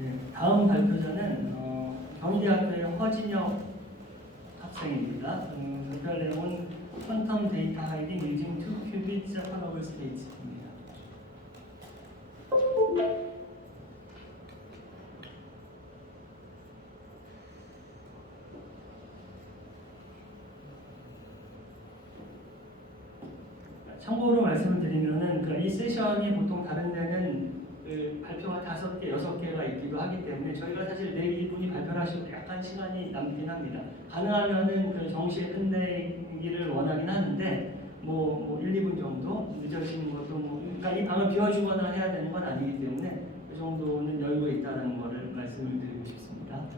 네, 다음 발표자는 경희대학교의 허진혁 학생입니다. 발표할 내용은 퀀텀 데이터 하이딩 using two qubit separable states입니다. 참고로 말씀을 드리면은 이 세션이 보통 다른 데는 발표가 5개, 6개가 있기도 하기 때문에 저희가 사실 내일 이분이 발표를 하실 때 약간 시간이 남긴 합니다. 가능하면은 정시에 끝내기를 원하긴 하는데 뭐 1, 2분 정도 늦어지는 것도 그러니까 이 방을 비워주거나 해야 되는 건 아니기 때문에 그 정도는 여유가 있다는 것을 말씀을 드리고 싶습니다.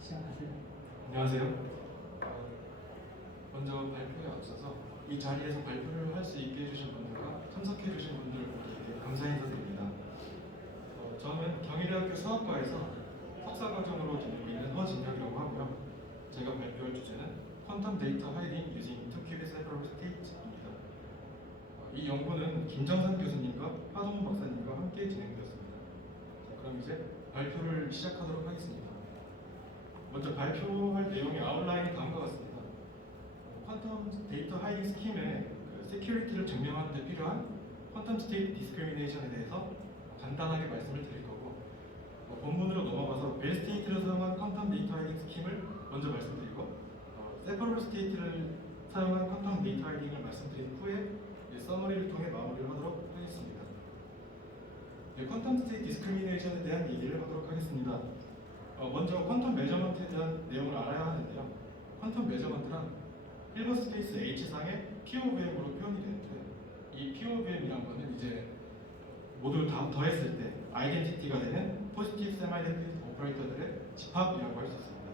시작하세요. 안녕하세요. 먼저 발표에 앞서서 이 자리에서 발표를 할 수 있게 해주신 분들과 참석해 주신 분들께 감사 인사드립니다. 저는 경희대학교 수학과에서 석사과정으로 다니고 있는 허진혁이라고 하고요. 제가 발표할 주제는 퀀텀 데이터 하이딩 using two qubit separable state입니다. 이 연구는 김정산 교수님과 하동훈 박사님과 함께 진행되었습니다. 그럼 이제 발표를 시작하도록 하겠습니다. 먼저 발표할 내용의 아웃라인이 다음과 같습니다. 퀀텀 데이터 하이딩 스킴의 세큐리티를 증명하는 데 필요한 퀀텀 스테이트 디스크리미네이션에 대해서 간단하게 말씀을 드릴 거고, 본문으로 넘어가서 벨 스테이트를 사용한 퀀텀 데이터 하이딩 스킴을 먼저 말씀드리고, 세퍼럴 스테이트를 사용한 퀀텀 데이터 하이딩을 말씀드린 후에 서머리를 통해 마무리를 하도록 하겠습니다. 퀀텀 스테이트 디스크리미네이션에 대한 얘기를 하도록 하겠습니다. 먼저 퀀텀 메저먼트에 대한 내용을 알아야 하는데요. 퀀텀 메저먼트란 hilbert 스페이스 H상의 POVM으로 표현이 되는데, 이 POVM이란 거는 이제 모두 다 더했을 때 아이덴티티가 되는 포지티브 세마이데피니트 오퍼레이터들의 집합이라고 할 수 있습니다.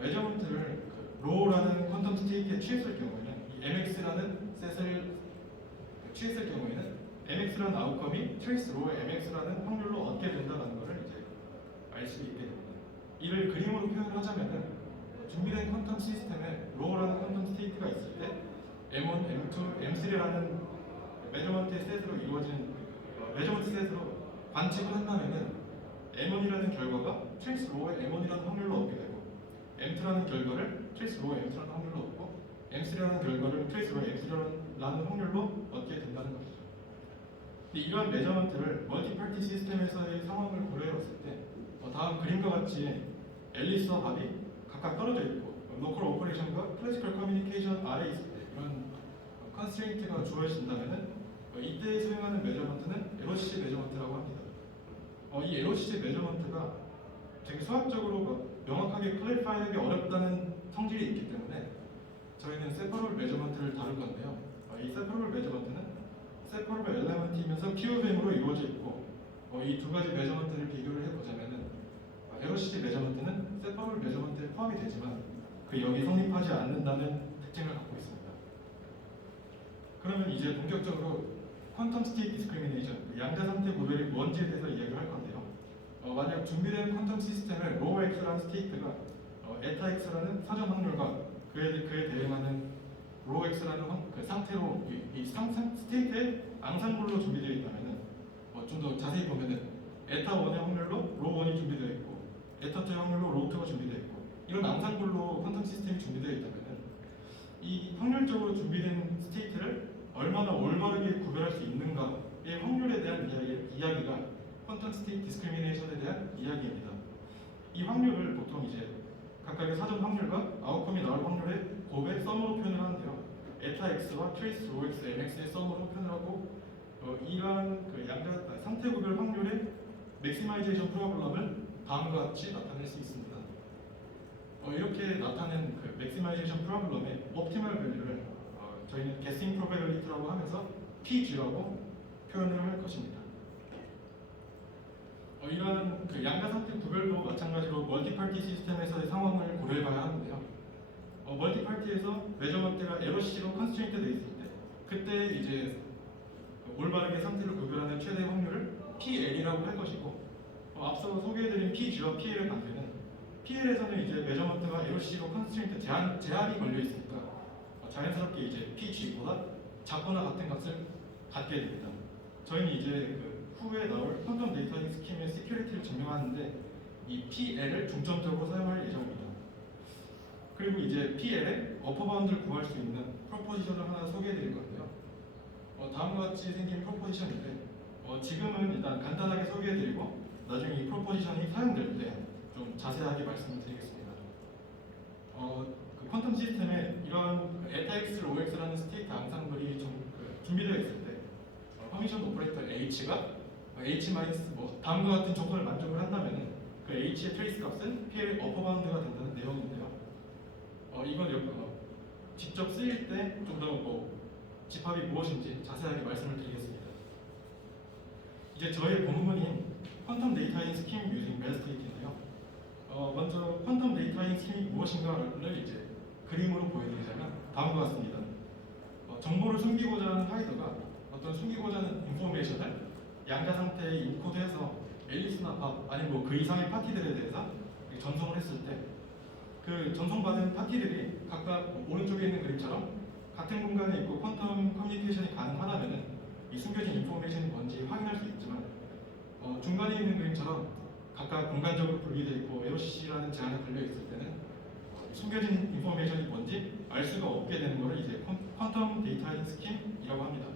메저먼트를 로우라는 퀀텀 스테이트에 취했을 경우에는 이 MX라는 셋을 취했을 경우에는 MX라는 아웃컴이 트레이스 로우의 MX라는 확률로 얻게 된다는 것을 이제 알 수 있게 됩니다. 이를 그림으로 표현을 하자면은 준비된 퀀텀 시스템에 로우라는 퀀텀 스테이트가 있을 때 M1, M2, M3라는 메저먼트의 셋으로 이루어지는 메저먼트 셋으로 관측을 한다면은 M1이라는 결과가 트레이스 로우의 M1이라는 확률로 얻게 되고, M2라는 결과를 트레이스 로우의 M2라는 확률로 얻고, M3라는 결과를 트레이스 로우의 M3라는 확률로 얻게 된다는 것이죠. 이러한 메저먼트를 멀티파티 시스템에서의 상황을 고려해 봤을 때 다음 그림과 같이 앨리스와 밥이 각각 떨어져 있고 로컬 오퍼레이션과 클래시컬 커뮤니케이션 아래에 있을 때 이런 컨스트레인트가 주어진다면 이때 사용하는 메저먼트는 LOCC 메저먼트라고 합니다. 이 LOCC 메저먼트가 되게 수학적으로 명확하게 클래리파이하기 어렵다는 성질이 있기 때문에 저희는 세퍼럴 메저먼트를 다룰 건데요. 이 세퍼럴 메저먼트는 세퍼럴 엘레먼트이면서 POVM으로 이루어져 있고, 이 두 가지 메저먼트를 비교를 해보자면은 LOCC 메저먼트는 세퍼럴 메저먼트에 포함이 되지만 여기 성립하지 않는다는 특징을 갖고 있습니다. 그러면 이제 본격적으로 퀀텀 스테이트 디스크리미네이션, 양자 상태 구별이 뭔지에 대해서 이야기를 할 건데요. 만약 준비된 퀀텀 시스템의 로우 X라는 스테이트가 에타 X라는 사전 확률과 그에 대응하는 로우 X라는 그 상태로 이 스테이트의 앙상블로 준비되어 있다면 좀 더 자세히 보면은 에타 1의 확률로 로우 1이 준비되어 있고 에타 2의 확률로 로우 2가 준비되어 있고, 이런 앙상블로 퀀텀 시스템이 준비되어 있다면 이 확률적으로 준비된 스테이트를 얼마나 올바르게 구별할 수 있는가의 확률에 대한 이야기가 퀀텀 스테이트 디스크리미네이션에 대한 이야기입니다. 이 확률을 보통 이제 각각의 사전 확률과 아웃컴이 나올 확률의 곱의 썸으로 표현을 하는데요. 에타 X와 트레이스 로 X, MX의 썸으로 표현을 하고, 이러한 양자 상태 구별 확률의 맥시마이제이션 프로블럼을 다음과 같이 나타낼 수 있습니다. 이렇게 나타낸 그 맥시마이제이션 프로블럼의 옵티멀 밸류를 저희는 guessing probability라고 하면서 PG라고 표현을 할 것입니다. 이러한 그 양가 상태 구별도 마찬가지로 멀티파티 시스템에서의 상황을 고려해봐야 하는데요. 멀티파티에서 메저먼트가 에러C로 컨스트레인트 되어 있을 때, 그때 이제 올바르게 상태를 구별하는 최대 확률을 PL이라고 할 것이고, 앞서 소개해드린 PG와 PL의 관계는 PL에서는 이제 메저먼트가 에러C로 컨스트레인트 제한이 걸려 있으니까 자연스럽게 이제 PG보다 작거나 같은 값을 갖게 됩니다. 저희는 이제 그 후에 나올 퀀텀 데이터 스킴의 시큐리티를 증명하는데 이 PL을 중점적으로 사용할 예정입니다. 그리고 이제 PL의 어퍼 바운드를 구할 수 있는 프로포지션을 하나 소개해 드릴 건데요. 다음과 같이 생긴 프로포지션인데 지금은 일단 간단하게 소개해 드리고 나중에 이 프로포지션이 사용될 때 좀 자세하게 말씀을 드리겠습니다. 그 퀀텀 시스템에 이런 에타X, OX라는 스테이트 앙상블이 준비되어 있을 때 퍼미션 오퍼레이터 H가 H 마이너스 다음과 같은 조건을 만족을 한다면은 그 H의 트레이스 값은 PL의 어퍼 바운드가 된다는 내용인데요. 이건 직접 쓰일 때 좀 더 집합이 무엇인지 자세하게 말씀을 드리겠습니다. 이제 저의 본문인 퀀텀 데이터인 스킨 유징 벨스테이트인데요. 먼저 퀀텀 데이터인 스킨이 무엇인가를 이제 그림으로 보여드리자면 다음과 같습니다. 정보를 숨기고자 하는 하이더가 어떤 숨기고자 하는 인포메이션을 양자 상태에 인코드해서 앨리스나 밥 아니면 그 이상의 파티들에 대해서 전송을 했을 때 그 전송받은 파티들이 각각 오른쪽에 있는 그림처럼 같은 공간에 있고 퀀텀 커뮤니케이션이 가능하다면 이 숨겨진 인포메이션이 뭔지 확인할 수 있지만 중간에 있는 그림처럼 각각 공간적으로 분리되어 있고 에러C라는 제한에 걸려 있을 때는 숨겨진 인포메이션이 뭔지 알 수가 없게 되는 것을 이제 퀀텀 데이터인 스킨이라고 합니다.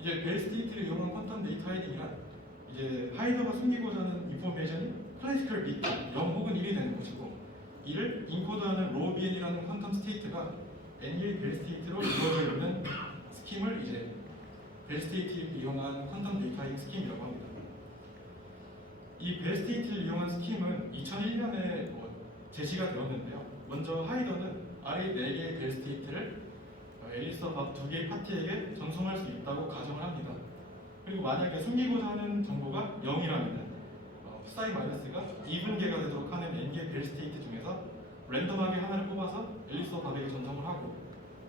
이제 벨 스테이트를 이용한 퀀텀 데이터인이란 이제 하이더가 숨기고자 하는 인포메이션이 클래시컬 빗 0 혹은 1이 되는 것이고 이를 인코드하는 로우 BN이라는 퀀텀 스테이트가 NEA 벨 스테이트로 이루어져 있는 스킴을 이제 벨 스테이트를 이용한 퀀텀 데이터인 스킴이라고 합니다. 이 벨 스테이트를 이용한 스킴은 2001년에 제시가 되었는데요. 먼저 하이더는 아래 4개의 벨 스테이트를 앨리스와 밥 2개의 파티에게 전송할 수 있다고 가정을 합니다. 그리고 만약에 숨기고자 하는 정보가 0이라면 psi 마이너스가 이분계가 되도록 하는 n개의 벨 스테이트 중에서 랜덤하게 하나를 뽑아서 앨리스와 밥에게 전송을 하고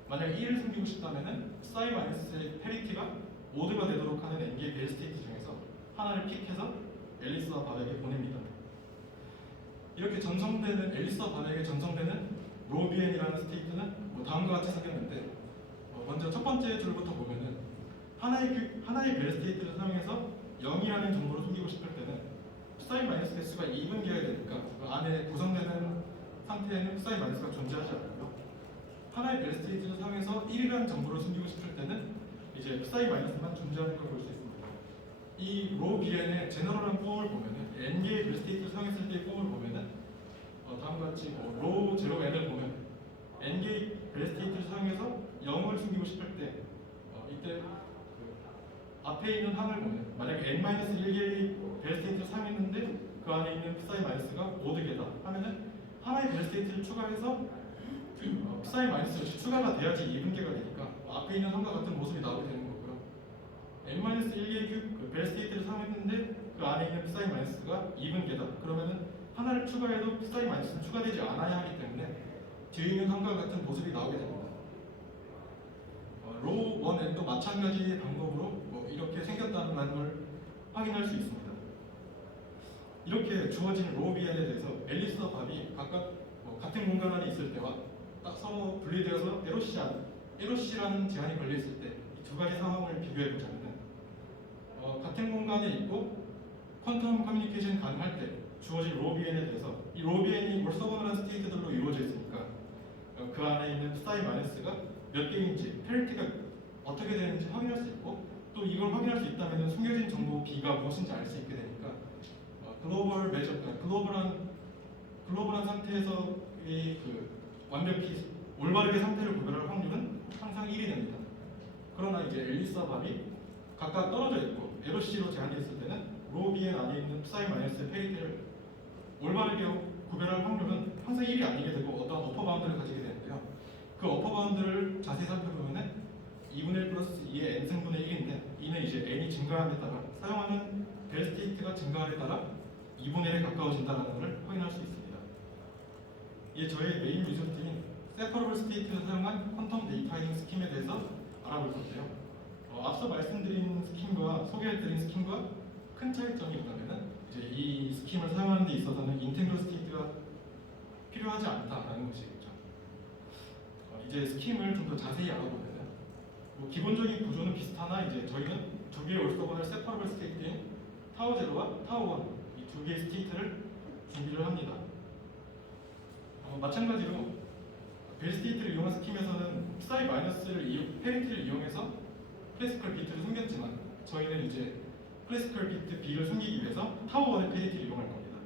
만약에 1을 숨기고 싶다면 psi 마이너스의 페리티가 오드가 되도록 하는 n개의 벨 스테이트 중에서 하나를 픽해서 앨리스와 밥에게 보냅니다. 이렇게 전송되는 앨리스와 밥에게 전송되는 로비엔이라는 스테이트는 다음과 같이 생겼는데 먼저 첫 번째 줄부터 보면은 하나의 벨 스테이트를 사용해서 0이라는 정보를 숨기고 싶을 때는 psi 마이너스 개수가 2분계해야 되니까 그 안에 구성되는 상태에는 psi 마이너스가 존재하지 않고요. 하나의 벨 스테이트를 사용해서 1이라는 정보를 숨기고 싶을 때는 이제 psi 마이너스만 존재하는 걸 볼 수 있습니다. 이 로우 BN의 제너럴한 폼을 보면은 n개의 벨 스테이트를 사용했을 때의 폼을 보면은 다음과 같이 로우 제로 n을 보면 n개의 벨 스테이트를 사용해서 0을 숨기고 싶을 때 이때 앞에 있는 항을 보면 만약에 n-1개의 벨 스테이트를 사용했는데 그 안에 있는 psi 마이너스가 5개다 하면은 하나의 벨 스테이트를 추가해서 psi 마이너스가 추가가 돼야지 2분계가 되니까 앞에 있는 항과 같은 모습이 나오게 되는 거고요. n-1개의 벨 스테이트를 사용했는데 그 안에 있는 psi 마이너스가 2분계다 그러면은 하나를 추가해도 psi 마이너스는 추가되지 않아야 하기 때문에 뒤에 있는 항과 같은 모습이 나오게 됩니다. 로우 1n도 마찬가지의 방법으로 이렇게 생겼다는 걸 확인할 수 있습니다. 이렇게 주어진 로우 BN에 대해서 앨리스와 밥이 각각 같은 공간 안에 있을 때와 딱 서로 분리되어서 에러C라는 제한이 걸려 있을 때 이 두 가지 상황을 비교해 보자면 같은 공간에 있고 퀀텀 커뮤니케이션이 가능할 때 주어진 로우 BN에 대해서 이 로우 BN이 orthogonal한 스테이트들로 이루어져 있으니까 그 안에 있는 psi 마이너스가 몇 개인지 페널티가 어떻게 되는지 확인할 수 있고 또 이걸 확인할 수 있다면 숨겨진 정보 B가 무엇인지 알 수 있게 되니까 글로벌한 상태에서의 완벽히 올바르게 상태를 구별할 확률은 항상 1이 됩니다. 그러나 이제 앨리스와 밥이 각각 떨어져 있고 에러C로 제한되어 있을 때는 로우 BN 안에 있는 psi 마이너스의 페리티를 올바르게 구별할 확률은 항상 1이 아니게 되고 어떤 어퍼 바운드를 가지게 되는데요. 그 어퍼 바운드를 자세히 살펴보면은 2분의 1 플러스 2의 n승분의 1인데 이는 이제 n이 증가함에 따라 사용하는 벨 스테이트가 증가함에 따라 2분의 1에 가까워진다는 것을 확인할 수 있습니다. 이게 저의 메인 리조트인 세퍼러블 스테이트를 사용한 퀀텀 데이터이닝 스킴에 대해서 알아볼 건데요. 앞서 말씀드린 스킴과 소개해드린 스킴과 큰 차이점이 있다면은 이제 이 스킴을 사용하는 데 있어서는 인테그럴 스테이트가 필요하지 않다라는 것이겠죠. 이제 스킴을 좀 더 자세히 알아보면은 기본적인 구조는 비슷하나 이제 저희는 두 개의 올소건을 세퍼러블 스테이트인 타워 0와 타워 1 이 두 개의 스테이트를 준비를 합니다. 마찬가지로 벨 스테이트를 이용한 스킴에서는 psi 마이너스를 페리티를 이용해서 클래시컬 비트를 숨겼지만 저희는 이제 클래시컬 비트 B를 숨기기 위해서 타워 1의 페리티를 이용할 겁니다.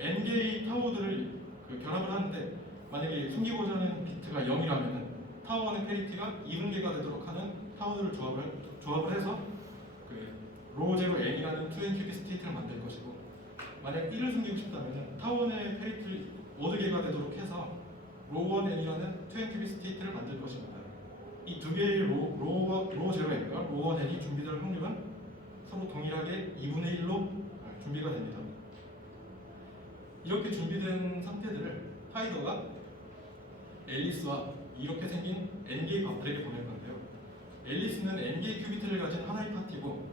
n개의 타워들을 결합을 하는데 만약에 숨기고자 하는 비트가 0이라면 타워 1의 페리티가 2분계가 되도록 하는 타워들을 조합을 해서 로우 제로 n이라는 2n 큐빅 스테이트를 만들 것이고 만약 1을 숨기고 싶다면 타워 1의 페리티를 오드계가 되도록 해서 로우 1 n이라는 2n 큐빅 스테이트를 만들 것입니다. 이 두 개의 로우 제로 n과 로우 1 n이 준비될 확률은 서로 동일하게 2분의 1로 준비가 됩니다. 이렇게 준비된 상태들을 하이더가 앨리스와 이렇게 생긴 n개의 밥들에게 보낼 건데요. 앨리스는 n개의 큐비트를 가진 하나의 파티고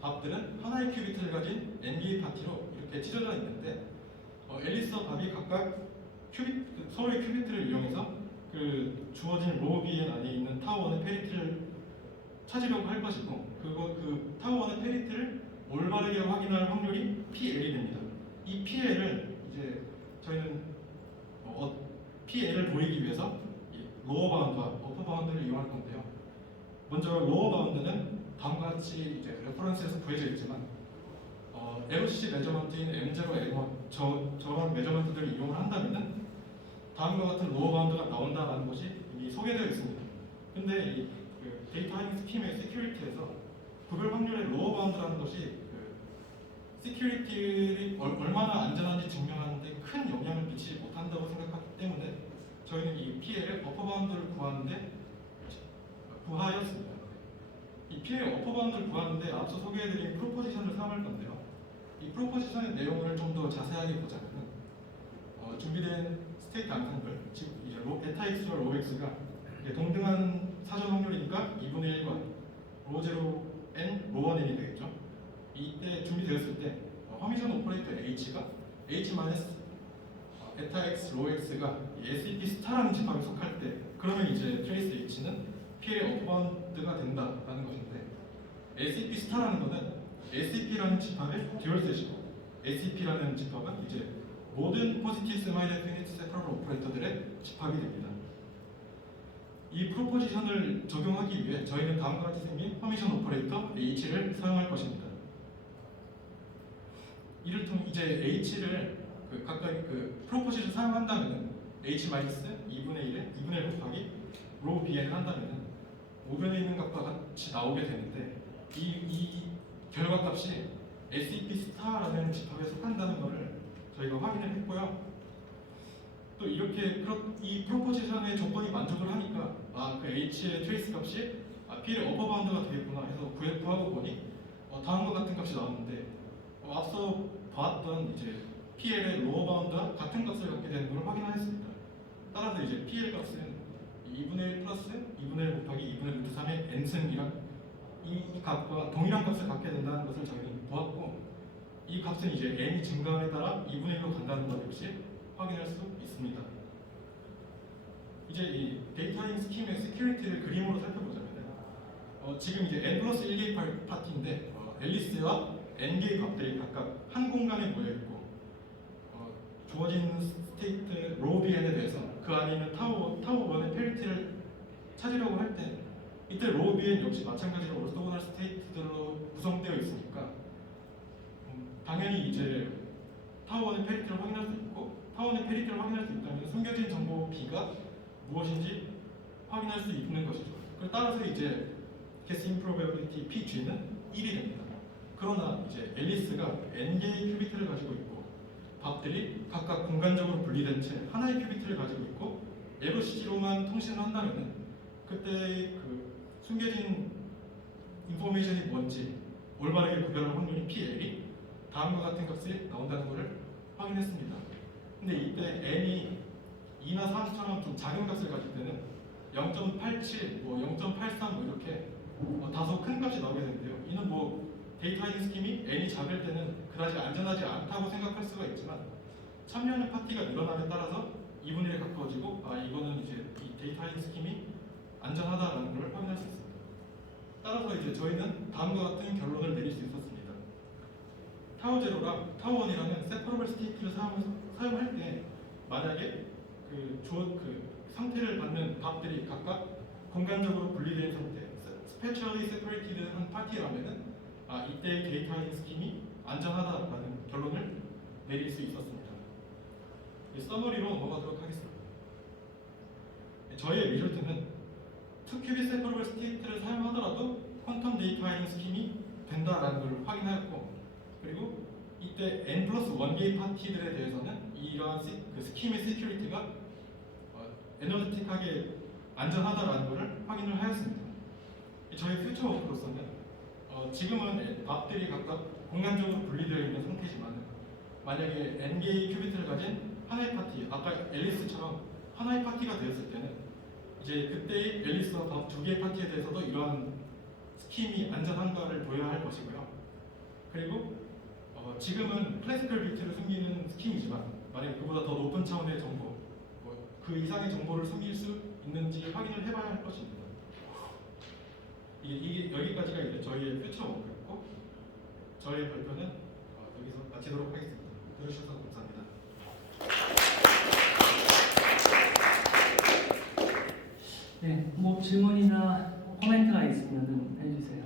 밥들은 하나의 큐비트를 가진 n개의 파티로 이렇게 찢어져 있는데 앨리스와 밥이 각각 서로의 큐비트를 이용해서 주어진 로우 BN 안에 있는 타워 1의 페리티를 찾으려고 할 것이고 그 타워 1의 페리티를 올바르게 확인할 확률이 PL이 됩니다. 이 PL을 이제 저희는 PL을 보이기 위해서 로어 바운드와 어퍼 바운드를 이용할 건데요. 먼저 로어 바운드는 다음과 같이 이제 레퍼런스에서 구해져 있지만 LOC 메저먼트인 M0, M1 저런 메저먼트들을 이용을 한다면 다음과 같은 로어 바운드가 나온다는 것이 이미 소개되어 있습니다. 근데 이 데이터 하이닝 스킴의 시큐리티에서 구별 확률의 로어 바운드라는 것이 시큐리티를 얼마나 안전한지 증명하는데 큰 영향을 미치지 못한다고 생각하기 때문에 저희는 이 PL의 어퍼 바운드를 구하였습니다. 이 PL의 어퍼 바운드를 구하는데 앞서 소개해드린 프로포지션을 사용할 건데요. 이 프로포지션의 내용을 좀 더 자세하게 보자면 준비된 스테이트 앙상블, 즉 이제 베타 X와 로 X가 동등한 사전 확률이니까 2분의 1과 로 제로 n, 로 1 n이 되겠죠. 이때 준비되었을 때 허미션 오퍼레이터 H가 H 마이너스 베타 X, 로 X가 SEP 스타라는 집합에 속할 때 그러면 이제 트레이스 H는 PL의 어퍼바운드가 된다라는 것인데 SEP 스타라는 것은 SEP라는 집합의 듀얼셋이고 SEP라는 집합은 이제 모든 포지티브 세마이 데피니트 세퍼럴 오퍼레이터들의 집합이 됩니다. 이 프로포지션을 적용하기 위해 저희는 다음과 같이 생긴 허미션 오퍼레이터 H를 사용할 것입니다. 이를 통해 이제 H를 각각 프로포지션 사용한다면 H 마이너스 2분의 1에 2분의 1 곱하기 로 BN을 한다면 5변에 있는 값과 같이 나오게 되는데 이 결과값이 SEP 스타라는 집합에 속한다는 것을 저희가 확인을 했고요. 또 이렇게 이 프로포지션의 조건이 만족을 하니까 그 H의 트레이스 값이 P의 어퍼 바운드가 되겠구나 해서 구하고 보니 다음과 같은 값이 나왔는데 앞서 봤던 이제 PL의 로어 바운드와 같은 값을 갖게 되는 걸 확인하였습니다. 따라서 이제 PL 값은 2분의 1 플러스 2분의 1 곱하기 2분의 루트 3의 n승이랑 이 값과 동일한 값을 갖게 된다는 것을 저희는 보았고 이 값은 이제 n이 증가함에 따라 2분의 1로 간다는 것 역시 확인할 수 있습니다. 이제 이 데이터잉 스킴의 시큐리티를 그림으로 살펴보자면 지금 이제 n 플러스 1개의 파티인데 앨리스와 n개의 값들이 각각 한 공간에 모여있고 주어진 스테이트 로우 BN에 대해서 그 안에 있는 타워 1의 페리티를 찾으려고 할 때 이때 로우 BN 역시 마찬가지로 올소고널 스테이트들로 구성되어 있으니까 당연히 이제 타워 1의 페리티를 확인할 수 있고 타워 1의 페리티를 확인할 수 있다면 숨겨진 정보 B가 무엇인지 확인할 수 있는 것이죠. 따라서 이제 guessing probability PG는 1이 됩니다. 그러나 이제 앨리스가 n개의 큐비트를 가지고 있고 밥들이 각각 공간적으로 분리된 채 하나의 큐비트를 가지고 있고 LOCG로만 통신을 한다면은 그때 그 숨겨진 인포메이션이 뭔지 올바르게 구별할 확률이 PL이 다음과 같은 값이 나온다는 것을 확인했습니다. 근데 이때 n이 2나 3처럼 좀 작은 값을 가질 때는 0.87, 뭐 0.83 뭐 이렇게 다소 큰 값이 나오게 되는데요. 이는 뭐 데이터 하이딩 스킴이 n이 작을 때는 그다지 안전하지 않다고 생각할 수가 있지만 참여하는 파티가 늘어남에 따라서 2분의 1에 가까워지고 이거는 이제 이 데이터 하이딩 스킴이 안전하다라는 걸 확인할 수 있습니다. 따라서 이제 저희는 다음과 같은 결론을 내릴 수 있었습니다. 타워 제로랑 타워 1이라는 세퍼러블 스테이트를 사용할 때 만약에 그 상태를 받는 값들이 각각 공간적으로 분리된 상태, spatially separated 한 파티라면은 이때의 데이터 하이딩 스킴이 안전하다라는 결론을 내릴 수 있었습니다. 서머리로 넘어가도록 하겠습니다. 저희의 리졸트는 2큐빅 세퍼러블 스테이트를 사용하더라도 퀀텀 데이터 하이딩 스킴이 된다라는 걸 확인하였고, 그리고 이때 n+1개의 파티들에 대해서는 이러한 스킴의 시큐리티가 에너제틱하게 안전하다라는 것을 확인을 하였습니다. 저희 퓨처 워크로서는 지금은 값들이 각각 공간적으로 분리되어 있는 상태지만 만약에 n개의 큐비트를 가진 하나의 파티, 아까 앨리스처럼 하나의 파티가 되었을 때는 이제 그때의 앨리스와 밥 2개의 파티에 대해서도 이러한 스킴이 안전한가를 보여야 할 것이고요. 그리고 지금은 클래시컬 비트를 숨기는 스킴이지만 만약 그보다 더 높은 차원의 정보, 그 이상의 정보를 숨길 수 있는지 확인을 해봐야 할 것입니다. 이게 여기까지가 이제 저희의 퓨처 워크였고, 저희 발표는 여기서 마치도록 하겠습니다. 들어주셔서 감사합니다. 네, 뭐 질문이나 코멘트가 있으면 해주세요.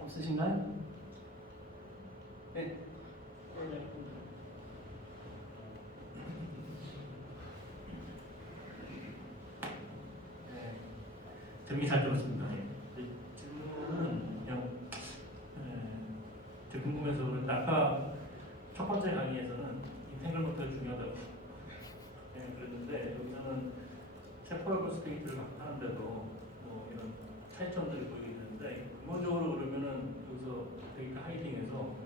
없으신가요? 네. 들은 게 잘 들었습니다. 질문은 그냥 되게 궁금해서 그런데 아까 첫 번째 강의에서는 인텐글먼트가 중요하다고 그랬는데 여기서는 세퍼러블 스테이트를 하는데도 뭐 이런 차이점들이 보이게 되는데 근본적으로 그러면은 여기서 데이터 하이딩에서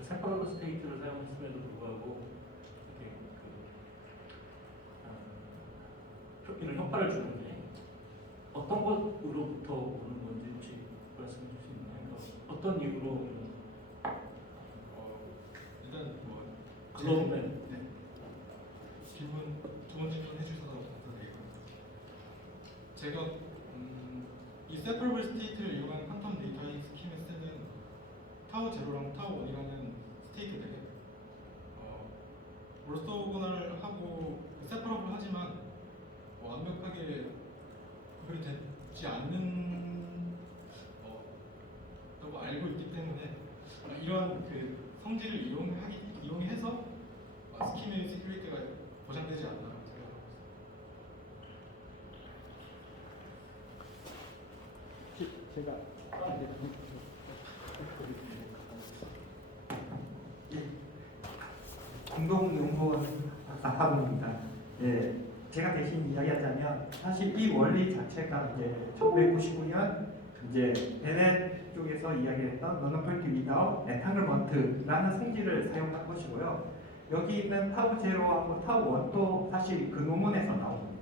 세퍼러블 스테이트를 사용했음에도 불구하고 이렇게 이런 효과를 주는데 어떤 것으로부터 오는 건지 혹시 말씀해 주실 수 있나요? 어떤 이유로 일단 뭐 그러면 네. 좋은 질문 해주셔서 감사드리고, 제가 이 세퍼러블 스테이트를 이용한 퀀텀 데이터 하이딩 스킴에 쓰는 타워 제로랑 타워 1이라는 스테이트들이 올소고널 하고 세퍼러블 하지만 완벽하게 구별이 되지 않는 라고 알고 있기 때문에 이러한 그 성질을 이용해서 스킴의 시큐리티가 보장되지 않나 생각하고 있습니다. 제가 공동연구원 박사학원입니다. 예, 제가 대신 이야기하자면 사실 이 원리 자체가 이제 1999년 이제 베넷 쪽에서 이야기했던 non-nullity without entanglement라는 성질을 사용한 것이고요. 여기 있는 타우 제로하고 타우 1도 사실 그 논문에서 나옵니다.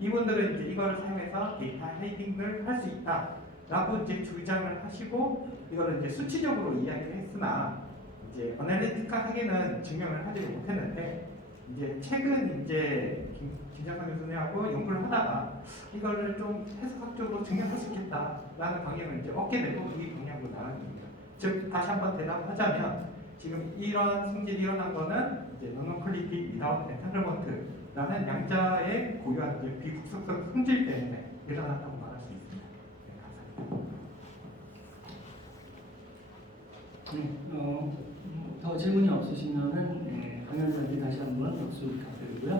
이분들은 이제 이걸 사용해서 데이터 하이딩을 할 수 있다라고 이제 주장을 하시고 이거를 이제 수치적으로 이야기를 했으나 이제 어널리티컬하게는 증명을 하지 못했는데 이제 최근 이제 김장관 교수님하고 연구를 하다가 이거를 좀 해석학적으로 증명할 수 있겠다라는 방향을 이제 얻게 되고 이 방향으로 나가는 겁니다. 즉 다시 한번 대답하자면 지금 이런 성질이 일어난 거는 이제 non-nullity without entanglement라는 양자의 고유한 이제 비複속성 성질 때문에 일어났다고 말할 수 있습니다. 네, 감사합니다. 더 질문이 없으시면은 강연자님 다시 한번 박수 부탁드리고요.